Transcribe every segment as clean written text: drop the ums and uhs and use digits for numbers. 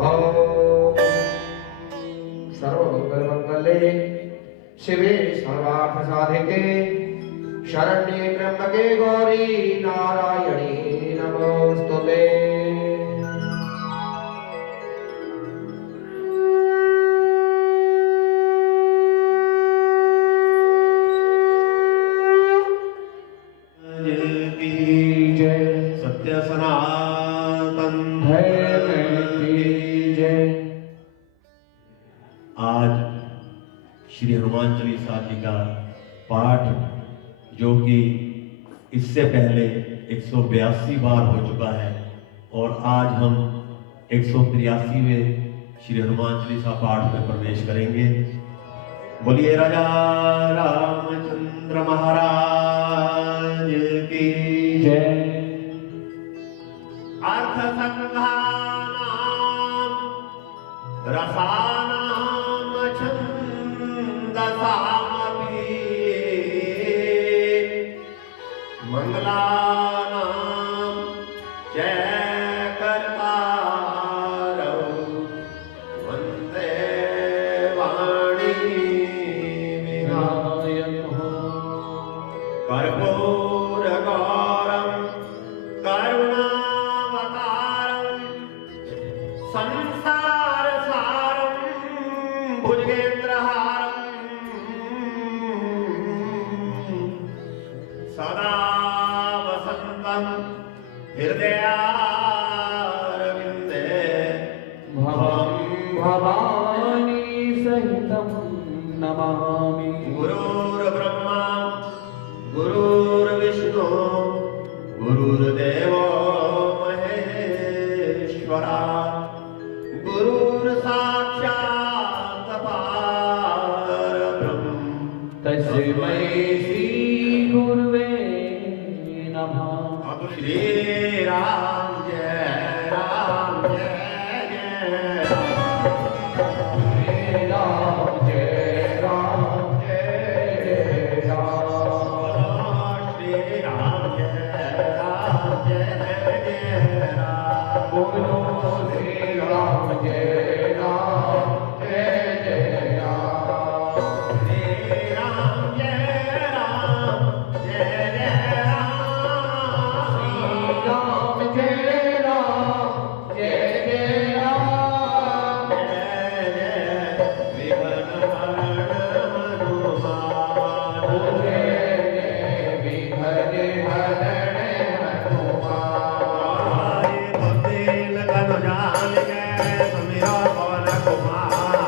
ओम सर्वमंगलमंगले शिवे सर्वार्थ साधिके शरण्ये त्र्यंबके गौरी नारायणी नमोस्तुते। सत्य सनातन आज श्री हनुमान चालीसा जी का पाठ, जो कि इससे पहले 182 बार हो चुका है, और आज हम 183वें श्री हनुमान चालीसा पाठ में प्रवेश करेंगे। बोलिए राजा रामचंद्र महाराज की जय। अर्थ संघानाम रसानाम छंदसामपि मंगलानाम जयकर्तारौ वंदे वाणी विनायकः। कर्पूरगौरं करुणावतारं संसारसारं भुजगेन्द्रहारं सदा वसन्तं हृदयारविन्दे भवं भवानी सहितं नमामि। गुरुर्ब्रह्मा गुरुर्विष्णु गुरुर्देवो महेश्वरा गुरुर्साक्षात् परब्रह्म तस्मै श्री गुरुवे नमः। अब श्री राम जय राम जय जय राम। जय राम जय राम श्री राम जय राम जय जय राम। बोलो श्री राम जय राम जय जय राम। श्री राम जय राम जय जय राम। राम जय राम जय जय राम। जय जय विघ्नहरण हनुमान। जय जय विघ्नहरण हनुमान। भक्ति लगन जान के सुमिरो पवन कुमार।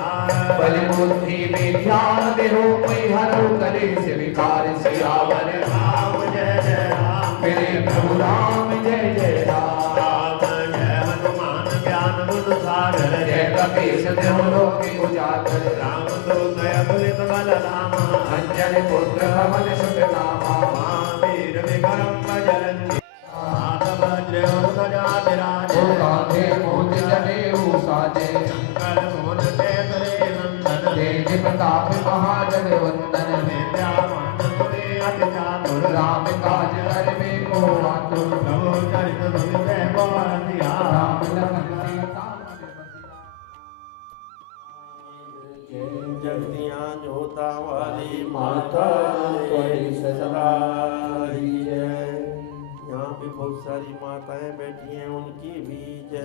बल बुद्धि विद्या देहो कोई हरो करे से विकार सियावर राम जय जय राम। मेरे प्रभु राम जय जय राम। राम जय हनुमान ज्ञान बुद्ध सागर। जय कपीश देहो लोक उजागर। राम दूत अतुलित बल धामा। अंजन पुत्र पवन सुत नामा। महावीर विक्रम बजरंगी। हाथ वज्र ध्वजा विराजे। ओ कांधे मूंज जनेऊ साजे। शंकर मोहन केसरी नंदन। तेज प्रताप महाजन वंदन। विद्यावान गुणी अति चातुर। राम काज करबे को आतुर। प्रभु चरित सुनिबे को रसिया। राम लखन सीता जगतियां जोता वाली माता कोई सदा दी जय। यहाँ पे बहुत सारी माताएं बैठी हैं, उनकी भी जय।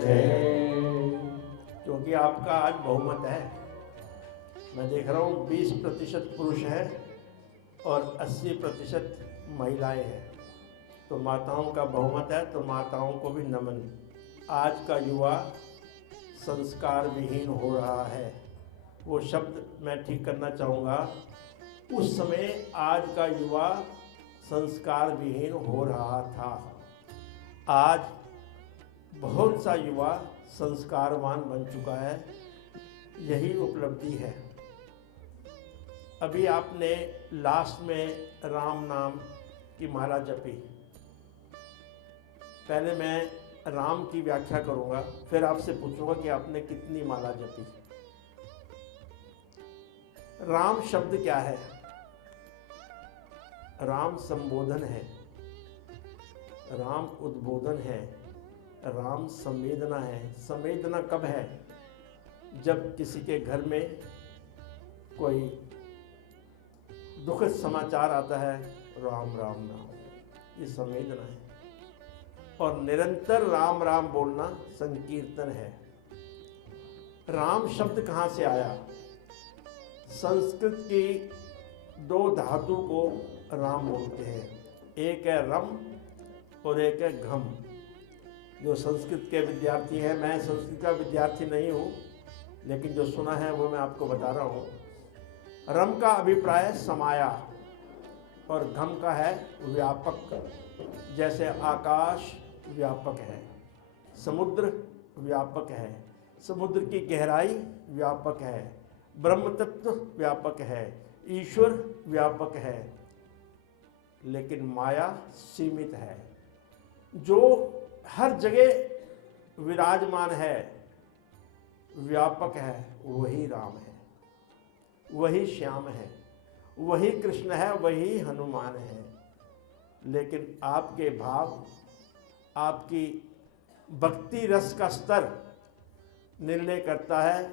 क्योंकि आपका आज बहुमत है। मैं देख रहा हूँ 20% पुरुष है और 80% महिलाएं हैं, तो माताओं का बहुमत है। तो माताओं को भी नमन। आज का युवा संस्कार विहीन हो रहा है। वो शब्द मैं ठीक करना चाहूँगा। उस समय आज का युवा संस्कार विहीन हो रहा था। आज बहुत सा युवा संस्कारवान बन चुका है। यही उपलब्धि है। अभी आपने लास्ट में राम नाम की माला जपी। पहले मैं राम की व्याख्या करूँगा, फिर आपसे पूछूंगा कि आपने कितनी माला जपी। राम शब्द क्या है? राम संबोधन है, राम उद्बोधन है, राम संवेदना है। संवेदना कब है? जब किसी के घर में कोई दुखद समाचार आता है, राम राम राम, ये संवेदना है। और निरंतर राम राम बोलना संकीर्तन है। राम शब्द कहाँ से आया? संस्कृत की दो धातु को राम बोलते हैं, एक है रम और एक है घम। जो संस्कृत के विद्यार्थी हैं, मैं संस्कृत का विद्यार्थी नहीं हूँ, लेकिन जो सुना है वो मैं आपको बता रहा हूँ। रम का अभिप्राय समाया और घम का है व्यापक। जैसे आकाश व्यापक है, समुद्र व्यापक है, समुद्र की गहराई व्यापक है, ब्रह्म तत्व व्यापक है, ईश्वर व्यापक है, लेकिन माया सीमित है। जो हर जगह विराजमान है, व्यापक है, वही राम है, वही श्याम है, वही कृष्ण है, वही हनुमान है। लेकिन आपके भाव, आपकी भक्ति रस का स्तर निर्णय करता है।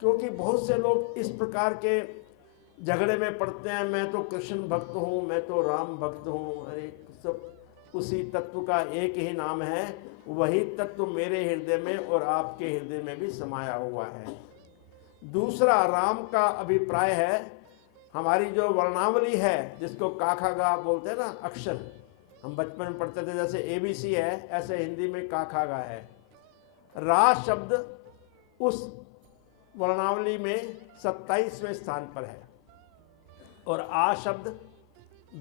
क्योंकि बहुत से लोग इस प्रकार के झगड़े में पड़ते हैं, मैं तो कृष्ण भक्त हूँ, मैं तो राम भक्त हूँ। अरे सब उसी तत्व का एक ही नाम है, वही तत्व मेरे हृदय में और आपके हृदय में भी समाया हुआ है। दूसरा, राम का अभिप्राय है हमारी जो वर्णावली है, जिसको का खा गा बोलते हैं ना, अक्षर हम बचपन में पढ़ते थे, जैसे ABC है, ऐसे हिंदी में का खा गा है। रा शब्द उस वर्णावली में 27वें स्थान पर है और आ शब्द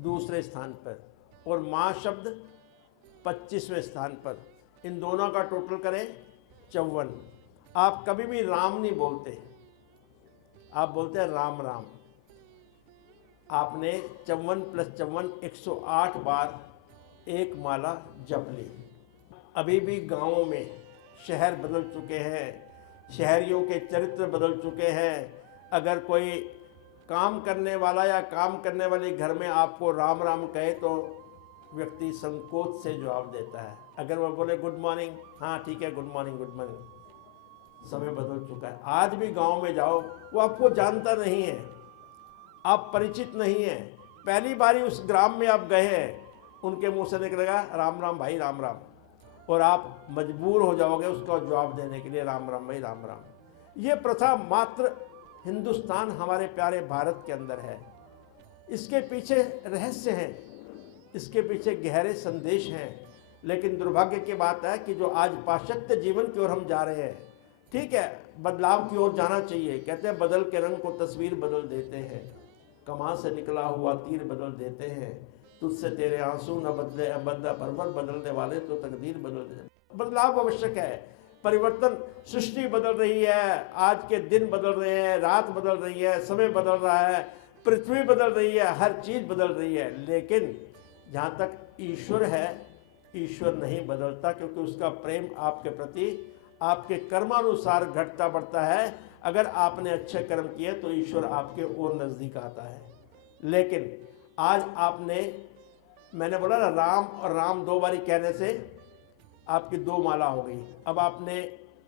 दूसरे स्थान पर और माँ शब्द 25वें स्थान पर। इन दोनों का टोटल करें 54। आप कभी भी राम नहीं बोलते, आप बोलते हैं राम राम। आपने 54 + 54 108 बार एक माला जप ली। अभी भी गांवों में शहर बदल चुके हैं, शहरियों के चरित्र बदल चुके हैं। अगर कोई काम करने वाला या काम करने वाले घर में आपको राम राम कहे तो व्यक्ति संकोच से जवाब देता है। अगर वह बोले गुड मॉर्निंग, हाँ ठीक है, गुड मॉर्निंग गुड मॉर्निंग। समय बदल चुका है। आज भी गांव में जाओ, वो आपको जानता नहीं है, आप परिचित नहीं है। पहली बारी उस ग्राम में आप गए हैं, उनके मुंह से निकलेगा राम राम भाई राम राम, और आप मजबूर हो जाओगे उसका जवाब देने के लिए, राम राम भाई राम राम। ये प्रथा मात्र हिंदुस्तान, हमारे प्यारे भारत के अंदर है। इसके पीछे रहस्य हैं, इसके पीछे गहरे संदेश हैं। लेकिन दुर्भाग्य की बात है कि जो आज पाश्चात्य जीवन की ओर हम जा रहे हैं, ठीक है, बदलाव की ओर जाना चाहिए। कहते हैं बदल के रंग को तस्वीर बदल देते हैं, कमां से निकला हुआ तीर बदल देते हैं, तुझसे तेरे आंसू न बदले अबदा परवर, बदलने वाले तो तकदीर बदल दे। बदलाव आवश्यक है, परिवर्तन। सृष्टि बदल रही है, आज के दिन बदल रहे हैं, रात बदल रही है, समय बदल रहा है, पृथ्वी बदल रही है, हर चीज बदल रही है। लेकिन जहाँ तक ईश्वर है, ईश्वर नहीं बदलता, क्योंकि उसका प्रेम आपके प्रति आपके कर्मानुसार घटता बढ़ता है। अगर आपने अच्छे कर्म किए तो ईश्वर आपके और नज़दीक आता है। लेकिन आज आपने, मैंने बोला ना, राम और राम 2 बारी कहने से आपकी 2 माला हो गई। अब आपने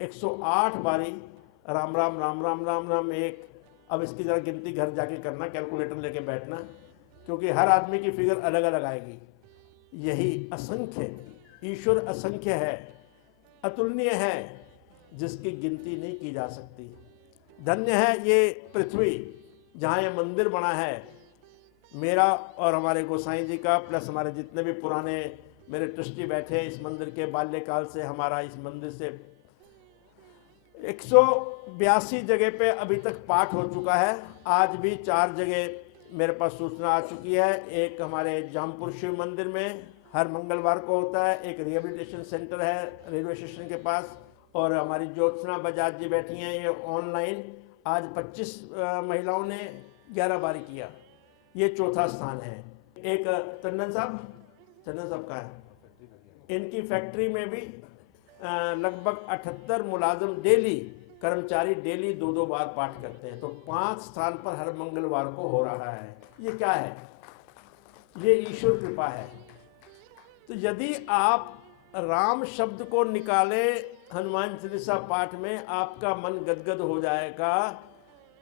108 बारी राम राम राम राम राम राम 1। अब इसकी ज़रा गिनती घर जाके करना, कैलकुलेटर लेके बैठना, क्योंकि हर आदमी की फिगर अलग अलग आएगी। यही असंख्य, ईश्वर असंख्य है, अतुलनीय है, जिसकी गिनती नहीं की जा सकती। धन्य है ये पृथ्वी जहाँ ये मंदिर बना है, मेरा और हमारे गोसाई जी का, प्लस हमारे जितने भी पुराने मेरे ट्रस्टी बैठे हैं इस मंदिर के, बाल्यकाल से हमारा इस मंदिर से 182 जगह पे अभी तक पाठ हो चुका है। आज भी 4 जगह मेरे पास सूचना आ चुकी है। एक हमारे जामपुर शिव मंदिर में हर मंगलवार को होता है, एक रिहेबिलिटेशन सेंटर है रेलवे स्टेशन के पास, और हमारी ज्योत्सना बजाज जी बैठी हैं, ये ऑनलाइन आज 25 महिलाओं ने 11 बारी किया। ये चौथा स्थान है। एक टंडन साहब का है, इनकी फैक्ट्री में भी लगभग 78 मुलाजम डेली, कर्मचारी डेली 2-2 बार पाठ करते हैं। तो 5 स्थान पर हर मंगलवार को हो रहा है। ये क्या है? ये ईश्वर कृपा है। तो यदि आप राम शब्द को निकाले हनुमान चालीसा पाठ में, आपका मन गदगद हो जाएगा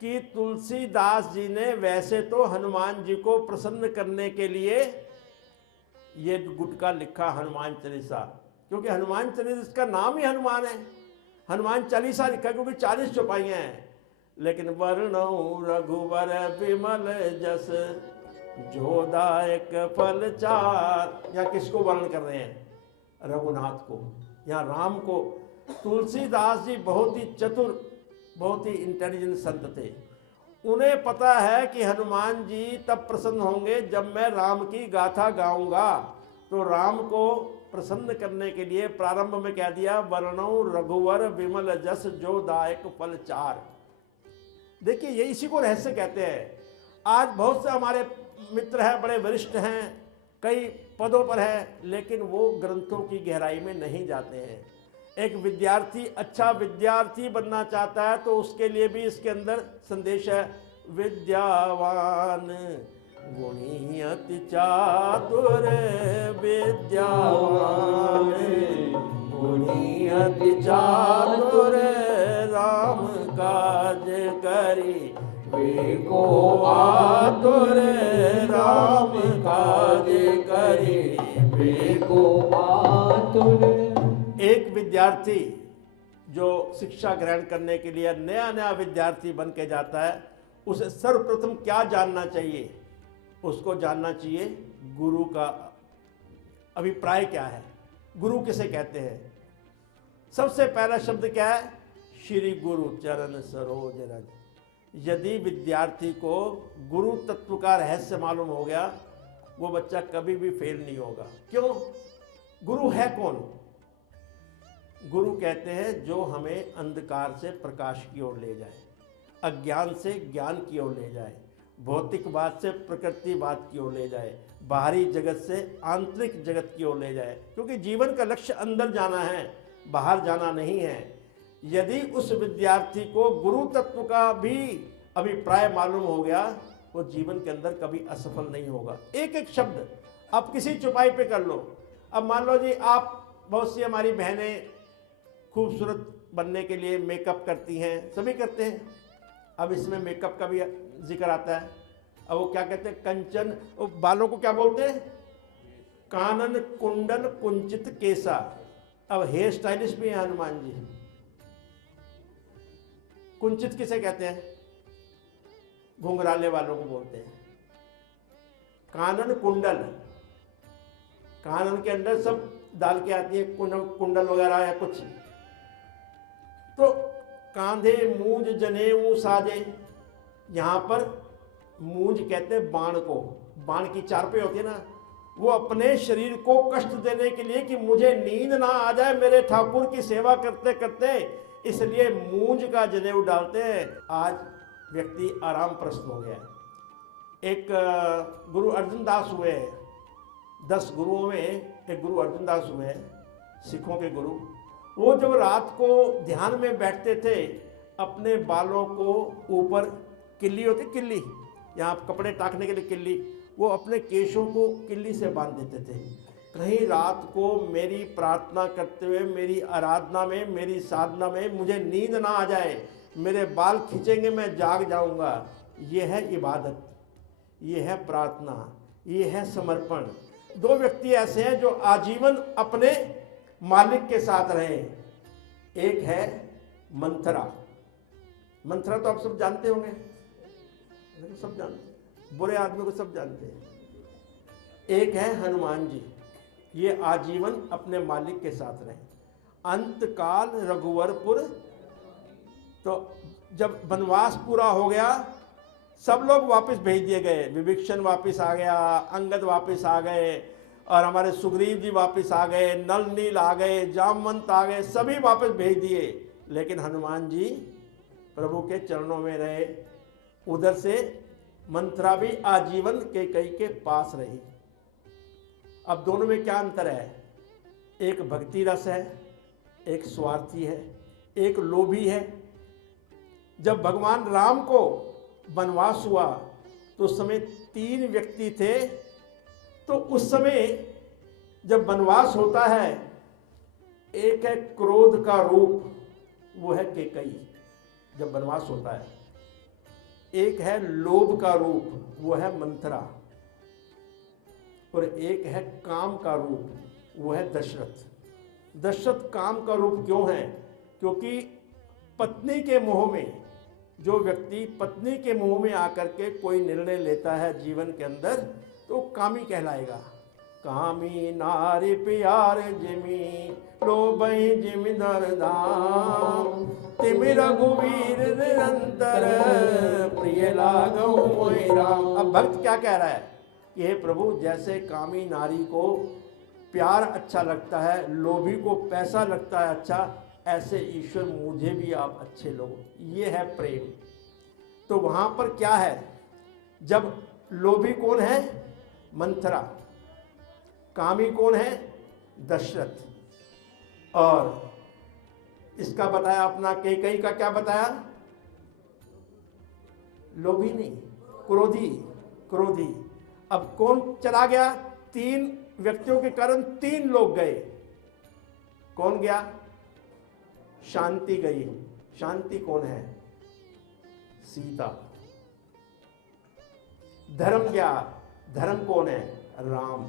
कि तुलसीदास जी ने वैसे तो हनुमान जी को प्रसन्न करने के लिए ये गुटका लिखा हनुमान चालीसा, क्योंकि हनुमान चालीसा का नाम ही हनुमान है, हनुमान चालीसा लिखा क्योंकि 40 चौपाइयाँ हैं। लेकिन वर्णौ रघुवर विमल जस जोदायक फल चार, यहाँ किसको वर्णन कर रहे हैं? रघुनाथ को, यहाँ राम को। तुलसीदास जी बहुत ही चतुर, बहुत ही इंटेलिजेंट संत थे। उन्हें पता है कि हनुमान जी तब प्रसन्न होंगे जब मैं राम की गाथा गाऊंगा। तो राम को प्रसन्न करने के लिए प्रारंभ में कह दिया, वर्णौ रघुवर विमल जस जो दायक फल चार। देखिए, ये इसी को रहस्य कहते हैं। आज बहुत से हमारे मित्र हैं, बड़े वरिष्ठ हैं, कई पदों पर हैं, लेकिन वो ग्रंथों की गहराई में नहीं जाते हैं। एक विद्यार्थी अच्छा विद्यार्थी बनना चाहता है तो उसके लिए भी इसके अंदर संदेश है, विद्यावान गुणी अति चातुर, विद्यावान गुणी अति चातुर, राम काज करी वेको आतुर, राम काज करी वेको आतुर। एक विद्यार्थी जो शिक्षा ग्रहण करने के लिए नया विद्यार्थी बन के जाता है, उसे सर्वप्रथम क्या जानना चाहिए? उसको जानना चाहिए गुरु का अभिप्राय क्या है, गुरु किसे कहते हैं। सबसे पहला शब्द क्या है? श्री गुरु चरण सरोज रज। यदि विद्यार्थी को गुरु तत्व का रहस्य मालूम हो गया, वो बच्चा कभी भी फेल नहीं होगा। क्यों? गुरु है कौन? गुरु कहते हैं जो हमें अंधकार से प्रकाश की ओर ले जाए, अज्ञान से ज्ञान की ओर ले जाए, भौतिकवाद से प्रकृतिवाद की ओर ले जाए, बाहरी जगत से आंतरिक जगत की ओर ले जाए। क्योंकि जीवन का लक्ष्य अंदर जाना है, बाहर जाना नहीं है। यदि उस विद्यार्थी को गुरु तत्व का भी अभिप्राय मालूम हो गया, वो जीवन के अंदर कभी असफल नहीं होगा। एक एक शब्द आप किसी चौपाई पे कर लो। अब मान लो जी, आप बहुत सी हमारी बहनें खूबसूरत बनने के लिए मेकअप करती हैं, सभी करते हैं। अब इसमें मेकअप का भी जिक्र आता है। अब वो क्या कहते हैं? कंचन, बालों को क्या बोलते हैं? कानन कुंडल कुंचित केसा। अब हेयर स्टाइलिस्ट भी है हनुमान जी। कुंचित किसे कहते हैं? घुंघराले वालों को बोलते हैं। कानन कुंडल, कानन के अंदर सब डाल के आती है कुंडल वगैरह या कुछ। तो कांधे मूंज जनेऊ साजे, यहाँ पर मूंज कहते हैं बाण को, बाण की चारपे होती है ना, वो अपने शरीर को कष्ट देने के लिए कि मुझे नींद ना आ जाए मेरे ठाकुर की सेवा करते करते, इसलिए मूंज का जनेऊ डालते हैं। आज व्यक्ति आराम प्रस्त हो गया है। एक गुरु अर्जुन दास हुए, 10 गुरुओं में एक गुरु अर्जुन दास हुए, सिखों के गुरु। वो जब रात को ध्यान में बैठते थे, अपने बालों को ऊपर किल्ली होती, किल्ली यहाँ कपड़े टाकने के लिए किल्ली, वो अपने केशों को किल्ली से बांध देते थे। कहीं रात को मेरी प्रार्थना करते हुए, मेरी आराधना में, मेरी साधना में मुझे नींद ना आ जाए, मेरे बाल खींचेंगे, मैं जाग जाऊंगा। ये है इबादत, ये है प्रार्थना, ये है समर्पण। 2 व्यक्ति ऐसे हैं जो आजीवन अपने मालिक के साथ रहे। एक है मंथरा, मंथरा तो आप सब जानते होंगे, सब जानते हैं, बुरे आदमी को सब जानते हैं। एक है हनुमान जी, ये आजीवन अपने मालिक के साथ रहे। अंतकाल रघुवरपुर, तो जब वनवास पूरा हो गया, सब लोग वापस भेज दिए गए। विभीषण वापस आ गया, अंगद वापस आ गए, और हमारे सुग्रीव जी वापस आ गए, नल नील आ गए, जामवंत आ गए, सभी वापस भेज दिए। लेकिन हनुमान जी प्रभु के चरणों में रहे। उधर से मंथरा भी आजीवन कैकेयी के पास रही। अब दोनों में क्या अंतर है? एक भक्ति रस है, एक स्वार्थी है, एक लोभी है। जब भगवान राम को वनवास हुआ तो उस समय 3 व्यक्ति थे। तो उस समय जब वनवास होता है एक है क्रोध का रूप, वो है केकई जब वनवास होता है। एक है लोभ का रूप, वो है मंथरा। और एक है काम का रूप, वो है दशरथ। दशरथ काम का रूप क्यों है? क्योंकि पत्नी के मोह में, जो व्यक्ति पत्नी के मोह में आकर के कोई निर्णय लेता है जीवन के अंदर, तो कामी कहलाएगा। कामी नारी प्यार जिमी लोभई जिमि दरदाम, तिमि रघुवीर निरंतर प्रिय लागौ मोहि राम। अब भक्त क्या कह रहा है कि हे प्रभु, जैसे कामी नारी को प्यार अच्छा लगता है, लोभी को पैसा लगता है अच्छा, ऐसे ईश्वर मुझे भी आप अच्छे लोग। ये है प्रेम। तो वहां पर क्या है, जब लोभी कौन है? मंथरा। कामी कौन है? दशरथ। और इसका बताया अपना कैकेयी का क्या बताया? लोभी नहीं, क्रोधी। क्रोधी। अब कौन चला गया? 3 व्यक्तियों के कारण 3 लोग गए। कौन गया? शांति गई। शांति कौन है? सीता। धर्म गया। धर्म कौन है? राम।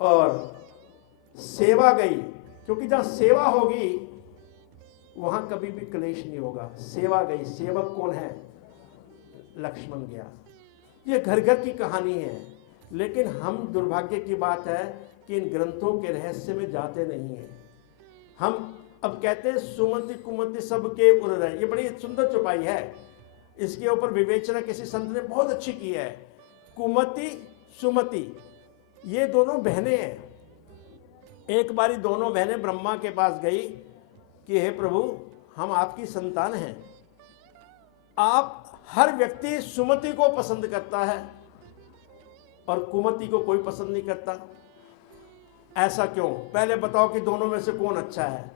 और सेवा गई, क्योंकि जहां सेवा होगी वहां कभी भी क्लेश नहीं होगा। सेवा गई। सेवक कौन है? लक्ष्मण गया। ये घर घर की कहानी है, लेकिन हम दुर्भाग्य की बात है कि इन ग्रंथों के रहस्य में जाते नहीं हैं। हम अब कहते हैं सुमति कुमति सबके उर रहे, ये बड़ी सुंदर चौपाई है। इसके ऊपर विवेचना किसी संत ने बहुत अच्छी की है। कुमति सुमति ये दोनों बहनें हैं। एक बारी दोनों बहनें ब्रह्मा के पास गई कि हे प्रभु, हम आपकी संतान हैं। आप हर व्यक्ति सुमति को पसंद करता है और कुमति को कोई पसंद नहीं करता, ऐसा क्यों? पहले बताओ कि दोनों में से कौन अच्छा है।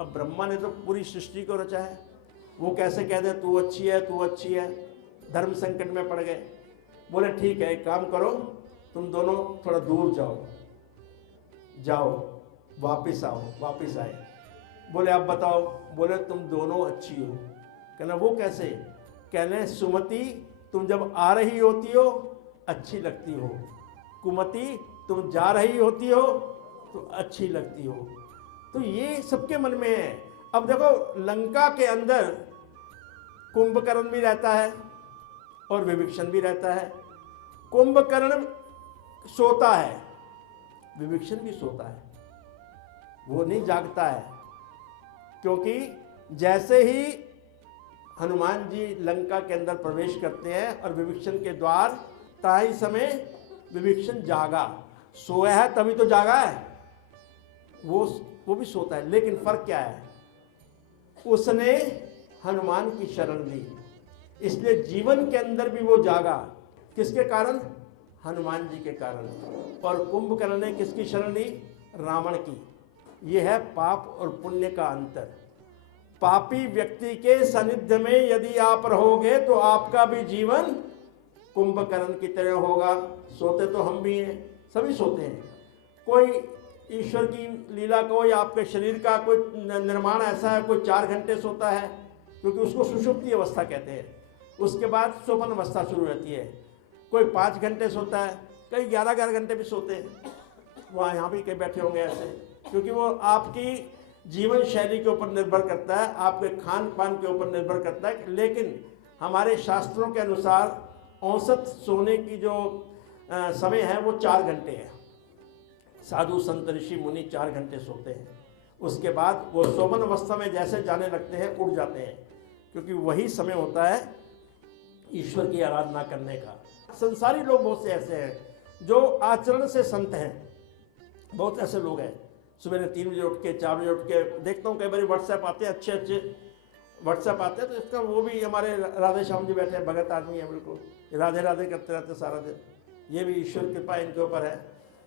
अब ब्रह्मा ने तो पूरी सृष्टि को रचा है, वो कैसे कह दे तू अच्छी है तू अच्छी है? धर्म संकट में पड़ गए। बोले ठीक है, एक काम करो, तुम दोनों थोड़ा दूर जाओ, वापिस आओ। वापिस आए। बोले अब बताओ। बोले तुम दोनों अच्छी हो। कहना वो कैसे? कहने सुमति तुम जब आ रही होती हो अच्छी लगती हो, कुमति तुम जा रही होती हो तो अच्छी लगती हो। तो ये सबके मन में है। अब देखो, लंका के अंदर कुंभकर्ण भी रहता है और विभीषण भी रहता है। कुंभकर्ण सोता है, विभीषण भी सोता है, वो नहीं जागता है। क्योंकि जैसे ही हनुमान जी लंका के अंदर प्रवेश करते हैं और विभीषण के द्वार, ताई समय विभीषण जागा। सोया है तभी तो जागा है, वो भी सोता है। लेकिन फर्क क्या है? उसने हनुमान की शरण ली, इसलिए जीवन के अंदर भी वो जागा। किसके कारण? हनुमान जी के कारण। और कुंभकर्ण ने किसकी शरण ली? रावण की। यह है पाप और पुण्य का अंतर। पापी व्यक्ति के सानिध्य में यदि आप रहोगे तो आपका भी जीवन कुंभकर्ण की तरह होगा। सोते तो हम भी हैं, सभी सोते हैं। कोई ईश्वर की लीला को या आपके शरीर का कोई निर्माण ऐसा है, कोई 4 घंटे सोता है क्योंकि उसको सुषुप्ति अवस्था कहते हैं। उसके बाद स्वप्न अवस्था शुरू रहती है। कोई 5 घंटे सोता है, कई 11-11 घंटे भी सोते हैं। वहाँ यहाँ भी कई बैठे होंगे ऐसे, क्योंकि वो आपकी जीवन शैली के ऊपर निर्भर करता है, आपके खान पान के ऊपर निर्भर करता है। लेकिन हमारे शास्त्रों के अनुसार औसत सोने की जो समय है वो 4 घंटे है। साधु संत ऋषि मुनि 4 घंटे सोते हैं। उसके बाद वो स्वप्न अवस्था में जैसे जाने लगते हैं उड़ जाते हैं, क्योंकि वही समय होता है ईश्वर की आराधना करने का। संसारी लोग बहुत से ऐसे हैं जो आचरण से संत हैं। बहुत ऐसे लोग हैं, सुबह 3 बजे उठ के 4 बजे उठ के देखता हूँ, कई बार व्हाट्सएप आते हैं, अच्छे व्हाट्सएप आते हैं। तो इसका वो भी हमारे राधे श्याम जी बैठे हैं, भगत आदमी है, बिल्कुल राधे राधे करते रहते सारा दिन। ये भी ईश्वर कृपा इनके ऊपर है।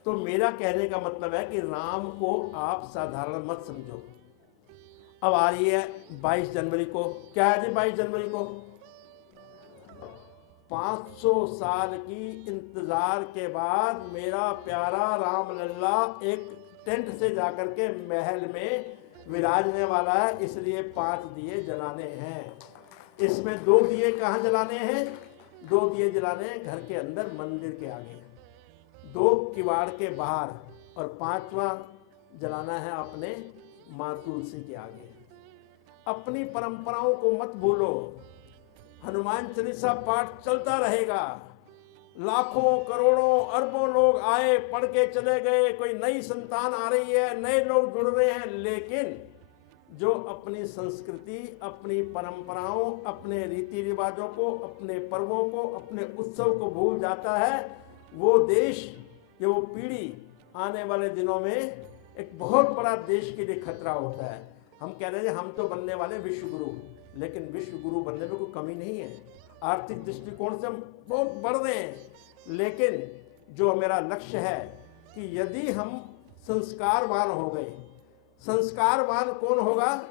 तो मेरा कहने का मतलब है कि राम को आप साधारण मत समझो। अब आ रही है 22 जनवरी को, क्या है जी 22 जनवरी को? 500 साल की इंतजार के बाद मेरा प्यारा राम लल्ला एक टेंट से जाकर के महल में विराजने वाला है, इसलिए 5 दिए जलाने हैं। इसमें 2 दिए कहाँ जलाने हैं? 2 दिए जलाने हैं घर के अंदर मंदिर के आगे, 2 किवाड़ के बाहर, और 5वां जलाना है अपने माँ तुलसी के आगे। अपनी परंपराओं को मत भूलो। हनुमान चालीसा पाठ चलता रहेगा। लाखों करोड़ों अरबों लोग आए, पढ़ के चले गए, कोई नई संतान आ रही है, नए लोग जुड़ रहे हैं, लेकिन जो अपनी संस्कृति, अपनी परंपराओं, अपने रीति रिवाजों को, अपने पर्वों को, अपने उत्सव को भूल जाता है, वो देश या वो पीढ़ी आने वाले दिनों में एक बहुत बड़ा देश के लिए खतरा होता है। हम कह रहे हैं हम तो बनने वाले विश्व गुरु, लेकिन विश्व गुरु बनने में कोई कमी नहीं है। आर्थिक दृष्टिकोण से हम बहुत बढ़ रहे हैं, लेकिन जो मेरा लक्ष्य है कि यदि हम संस्कारवान हो गए, संस्कारवान कौन होगा?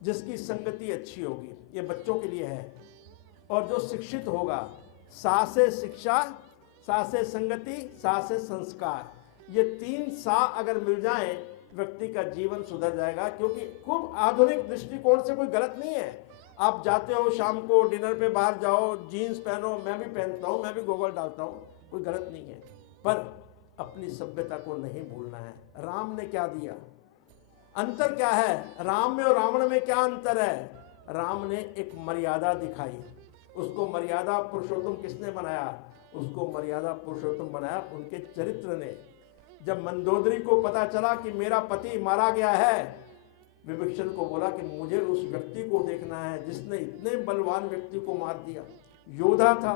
जिसकी संगति अच्छी होगी, ये बच्चों के लिए है। और जो शिक्षित होगा, सा से शिक्षा, सा से संगति, सा से संस्कार, ये 3 सा अगर मिल जाए, व्यक्ति का जीवन सुधर जाएगा। क्योंकि खूब आधुनिक दृष्टिकोण से कोई गलत नहीं है। आप जाते हो शाम को डिनर पे बाहर जाओ, जीन्स पहनो, मैं भी पहनता हूँ, मैं भी गोगल डालता हूँ, कोई गलत नहीं है, पर अपनी सभ्यता को नहीं भूलना है। राम ने क्या दिया? अंतर क्या है? राम में और रावण में क्या अंतर है? राम ने एक मर्यादा दिखाई, उसको मर्यादा पुरुषोत्तम किसने बनाया? उसको मर्यादा पुरुषोत्तम बनाया उनके चरित्र ने। जब मंदोदरी को पता चला कि मेरा पति मारा गया है, विभीषण को बोला कि मुझे उस व्यक्ति को देखना है जिसने इतने बलवान व्यक्ति को मार दिया। योद्धा था,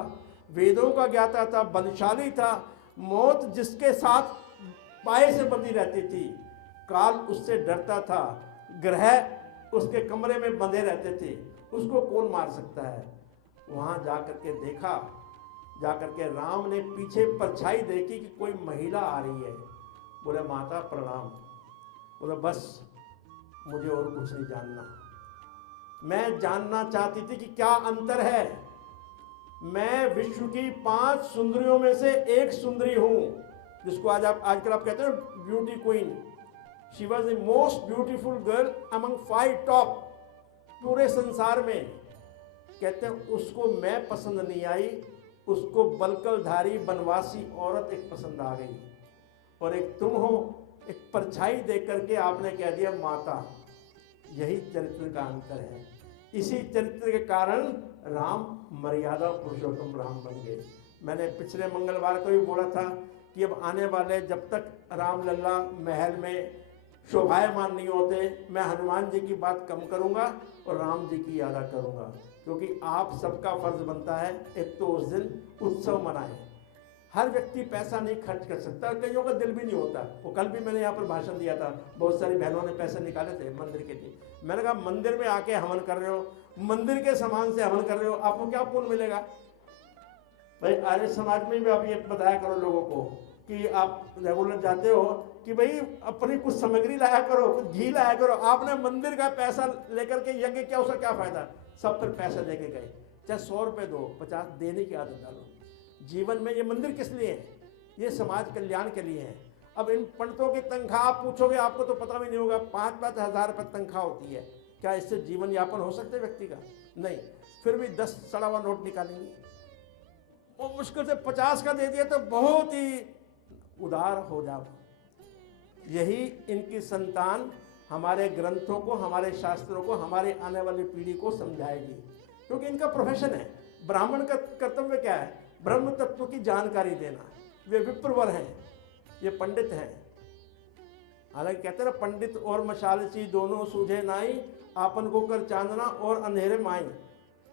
वेदों का ज्ञाता था, बलशाली था, मौत जिसके साथ पाए से बंधी रहती थी, काल उससे डरता था, ग्रह उसके कमरे में बंधे रहते थे, उसको कौन मार सकता है? वहां जाकर के देखा, जाकर के राम ने पीछे परछाई देखी कि कोई महिला आ रही है। बोले माता प्रणाम। बोले बस मुझे और कुछ नहीं जानना। मैं जानना चाहती थी कि क्या अंतर है। मैं विश्व की 5 सुंदरियों में से एक सुंदरी हूं, जिसको आजकल आप कहते हैं beauty queen. She was the most beautiful girl among 5 top पूरे संसार में। कहते हैं उसको मैं पसंद नहीं आई, उसको बलकलधारी बनवासी औरत एक पसंद आ गई, और एक तुम हो। एक परछाई देख करके आपने कह दिया माता। यही चरित्र का अंतर है। इसी चरित्र के कारण राम मर्यादा पुरुषोत्तम राम बन गए। मैंने पिछले मंगलवार को भी बोला था कि अब आने वाले, जब तक राम लल्ला महल में शोभायमान नहीं होते, मैं हनुमान जी की बात कम करूंगा और राम जी की यादा करूंगा। क्योंकि आप सबका फर्ज बनता है एक तो उस दिन उत्सव मनाएं। हर व्यक्ति पैसा नहीं खर्च कर सकता, कईयों का दिल भी नहीं होता। वो कल भी मैंने यहाँ पर भाषण दिया था, बहुत सारी बहनों ने पैसे निकाले थे मंदिर के लिए। मैंने कहा मंदिर में आके हवन कर रहे हो, मंदिर के सामान से हवन कर रहे हो, आपको क्या पुण्य मिलेगा? भाई आर्य समाज में भी आप ये बताया करो लोगों को कि आप रेगुलर जाते हो कि भाई अपनी कुछ सामग्री लाया करो, कुछ घी लाया करो। आपने मंदिर का पैसा लेकर के यज्ञ किया, उसका क्या फायदा? सब पर पैसे लेके गए। चाहे 100 रुपये दो, 50 देने की आदत डालो। जीवन में ये मंदिर किस लिए है? ये समाज कल्याण के लिए है। अब इन पंडितों की तनख्वाह आप पूछोगे, आपको तो पता भी नहीं होगा, 5-5 हज़ार रुपये तनख्वाह होती है। क्या इससे जीवन यापन हो सकता है व्यक्ति का? नहीं। फिर भी 10 सड़ा हुआ नोट निकालेंगे। वो मुश्किल से 50 का दे दिया तो बहुत ही उदार हो जाओ। यही इनकी संतान हमारे ग्रंथों को, हमारे शास्त्रों को, हमारे आने वाली पीढ़ी को समझाएगी, क्योंकि इनका प्रोफेशन है। ब्राह्मण का कर्तव्य क्या है? ब्रह्म तत्व की जानकारी देना। वे विप्रवर हैं, ये पंडित हैं। हालांकि कहते हैं ना, पंडित और मशालची दोनों सूझे नाई, आपन को कर चांदना और अंधेरे माई।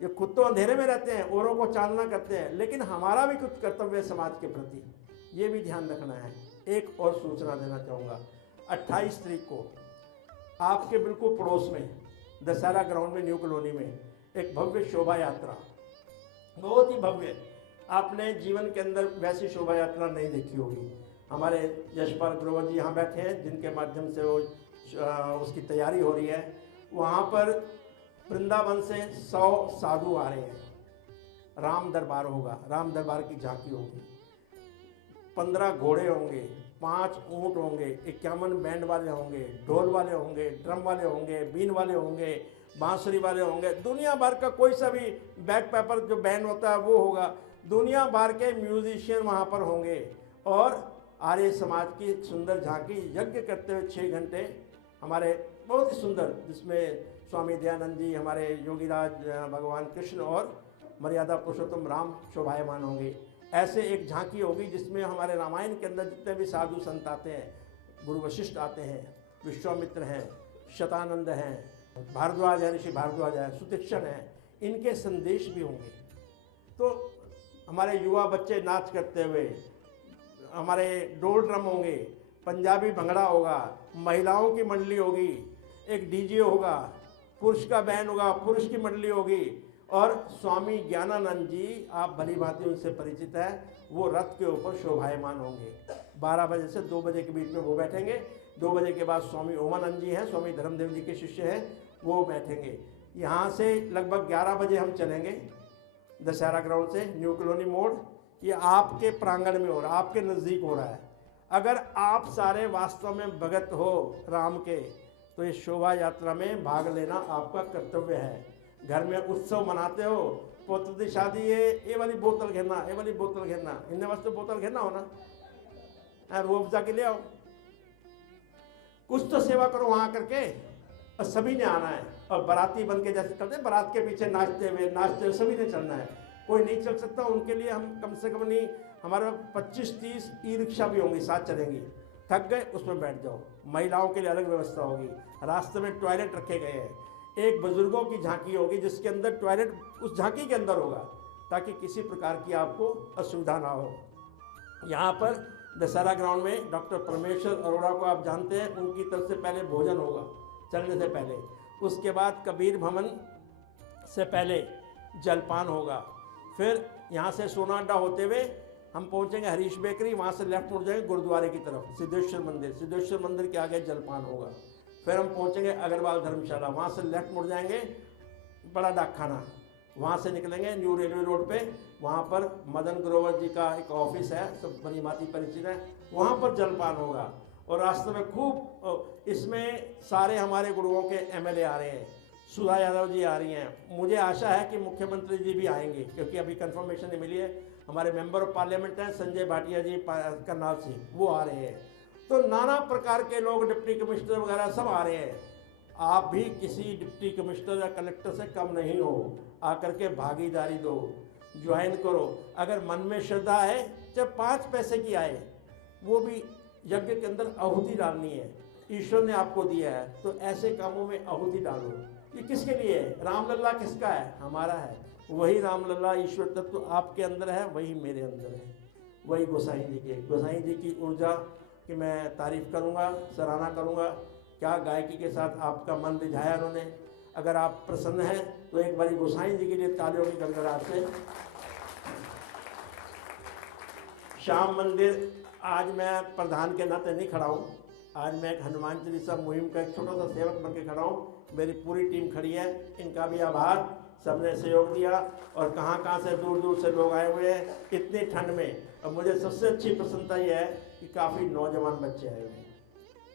ये खुद तो अंधेरे में रहते हैं, औरों को चांदना करते हैं, लेकिन हमारा भी कुछ कर्तव्य है समाज के प्रति, ये भी ध्यान रखना है। एक और सूचना देना चाहूँगा, 28 तारीख को आपके बिल्कुल पड़ोस में दशहरा ग्राउंड में, न्यू कॉलोनी में एक भव्य शोभा यात्रा, बहुत ही भव्य, आपने जीवन के अंदर वैसी शोभा यात्रा नहीं देखी होगी। हमारे यशपाल ग्रोवर जी यहाँ बैठे हैं, जिनके माध्यम से वो उसकी तैयारी हो रही है। वहाँ पर वृंदावन से 100 साधु आ रहे हैं। राम दरबार होगा, राम दरबार की झांकी होगी, 15 घोड़े होंगे, 5 ऊँट होंगे, 51 बैंड वाले होंगे, ढोल वाले होंगे, ड्रम वाले होंगे, बीन वाले होंगे, बांसुरी वाले होंगे, दुनिया भर का कोई सा भी बैक पेपर जो बैंड होता है वो होगा, दुनिया भर के म्यूजिशियन वहाँ पर होंगे। और आर्य समाज की सुंदर झांकी यज्ञ करते हुए 6 घंटे हमारे बहुत ही सुंदर, जिसमें स्वामी दयानंद जी, हमारे योगीराज भगवान कृष्ण और मर्यादा पुरुषोत्तम राम शोभायमान होंगे। ऐसे एक झांकी होगी जिसमें हमारे रामायण के अंदर जितने भी साधु संत आते हैं, गुरु वशिष्ठ आते हैं, विश्वामित्र हैं, शतानंद हैं, भारद्वाज है, ऋषि भारद्वाज है, सुतीक्षण हैं, इनके संदेश भी होंगे। तो हमारे युवा बच्चे नाच करते हुए, हमारे डोल ड्रम होंगे, पंजाबी भंगड़ा होगा, महिलाओं की मंडली होगी, एक डीजे होगा, पुरुष का बैंड होगा, पुरुष की मंडली होगी। और स्वामी ज्ञानानंद जी, आप भली भांति उनसे परिचित हैं, वो रथ के ऊपर शोभायमान होंगे। 12 बजे से 2 बजे के बीच में वो बैठेंगे। 2 बजे के बाद स्वामी ओमानंद जी हैं, स्वामी धर्मदेव जी के शिष्य हैं, वो बैठेंगे। यहाँ से लगभग 11 बजे हम चलेंगे दशहरा ग्राउंड से, न्यू कॉलोनी मोड़। ये आपके प्रांगण में हो रहा है, आपके नज़दीक हो रहा है। अगर आप सारे वास्तव में भगत हो राम के, तो इस शोभा यात्रा में भाग लेना आपका कर्तव्य है। घर में उत्सव मनाते हो, पुत्र की शादी है, ये वाली बोतल घेरना, ये वाली बोतल घेरना, इन्हें वास्ते बोतल घेरना हो ना, रूअफ़ज़ा के ले आओ, कुछ तो सेवा करो वहाँ करके। और सभी ने आना है, और बाराती बन के जैसे करते हैं, बारात के पीछे नाचते हुए सभी ने चलना है। कोई नहीं चल सकता, उनके लिए हम कम से कम नहीं, हमारे 25-30 ई रिक्शा भी होंगी, साथ चलेंगी। थक गए उसमें बैठ जाओ। महिलाओं के लिए अलग व्यवस्था होगी, रास्ते में टॉयलेट रखे गए हैं। एक बुजुर्गों की झांकी होगी जिसके अंदर टॉयलेट उस झांकी के अंदर होगा, ताकि किसी प्रकार की आपको असुविधा ना हो। यहाँ पर दशहरा ग्राउंड में डॉक्टर परमेश्वर अरोड़ा को आप जानते हैं, उनकी तरफ से पहले भोजन होगा चलने से पहले। उसके बाद कबीर भवन से पहले जलपान होगा। फिर यहाँ से सोना अड्डा होते हुए हम पहुँचेंगे हरीश बेकरी, वहाँ से लेफ्ट मुड़ जाएंगे गुरुद्वारे की तरफ, सिद्धेश्वर मंदिर। सिद्धेश्वर मंदिर के आगे जलपान होगा। फिर हम पहुँचेंगे अग्रवाल धर्मशाला, वहाँ से लेफ्ट मुड़ जाएंगे बड़ा डाकखाना, वहाँ से निकलेंगे न्यू रेलवे रोड पे, वहाँ पर मदन ग्रोवर जी का एक ऑफिस है, सब बनी भांति परिचित है, वहाँ पर जलपान होगा। और रास्ते में खूब, इसमें सारे हमारे गुरुओं के एमएलए आ रहे हैं, सुधा यादव जी आ रही हैं, मुझे आशा है कि मुख्यमंत्री जी भी आएंगे, क्योंकि अभी कंफर्मेशन नहीं मिली है। हमारे मेंबर ऑफ पार्लियामेंट हैं संजय भाटिया जी करनाल से, वो आ रहे हैं। तो नाना प्रकार के लोग, डिप्टी कमिश्नर वगैरह सब आ रहे हैं। आप भी किसी डिप्टी कमिश्नर या कलेक्टर से कम नहीं हो, आकर के भागीदारी दो, ज्वाइन करो। अगर मन में श्रद्धा है, चाहे 5 पैसे की आए, वो भी यज्ञ के अंदर आहुति डालनी है, ईश्वर ने आपको दिया है, तो ऐसे कामों में आहुति डालो। ये किसके लिए है? रामलला किसका है? हमारा है। वही रामलला ईश्वर तत्व आपके अंदर है, वही मेरे अंदर है, वही गोसाई जी के। गोसाई जी की ऊर्जा की मैं तारीफ करूँगा, सराहना करूँगा। क्या गायकी के साथ आपका मन रिझाया उन्होंने। अगर आप प्रसन्न हैं तो एक बारी गोसाई जी के लिए तालियों की गड़गड़ाहट से। श्याम मंदिर, आज मैं प्रधान के नाते नहीं खड़ा हूँ, आज मैं एक हनुमान चालीसा मुहिम का एक छोटा सा सेवक बन के खड़ा हूँ। मेरी पूरी टीम खड़ी है, इनका भी आभार, सबने सहयोग दिया। और कहाँ से दूर दूर से लोग आए हुए हैं इतनी ठंड में। और मुझे सबसे अच्छी प्रसन्नता ये है कि काफ़ी नौजवान बच्चे आए हुए हैं,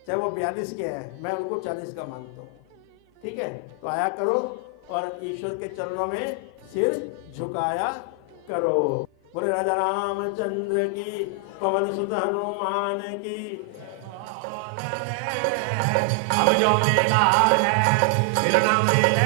चाहे वो 42 के हैं, मैं उनको 40 का मानता हूँ। ठीक है, तो आया करो और ईश्वर के चरणों में सिर झुकाया करो। बोले राजा रामचंद्र की, पवन सुत हनुमान की। अब जो मिला है फिर न मिले।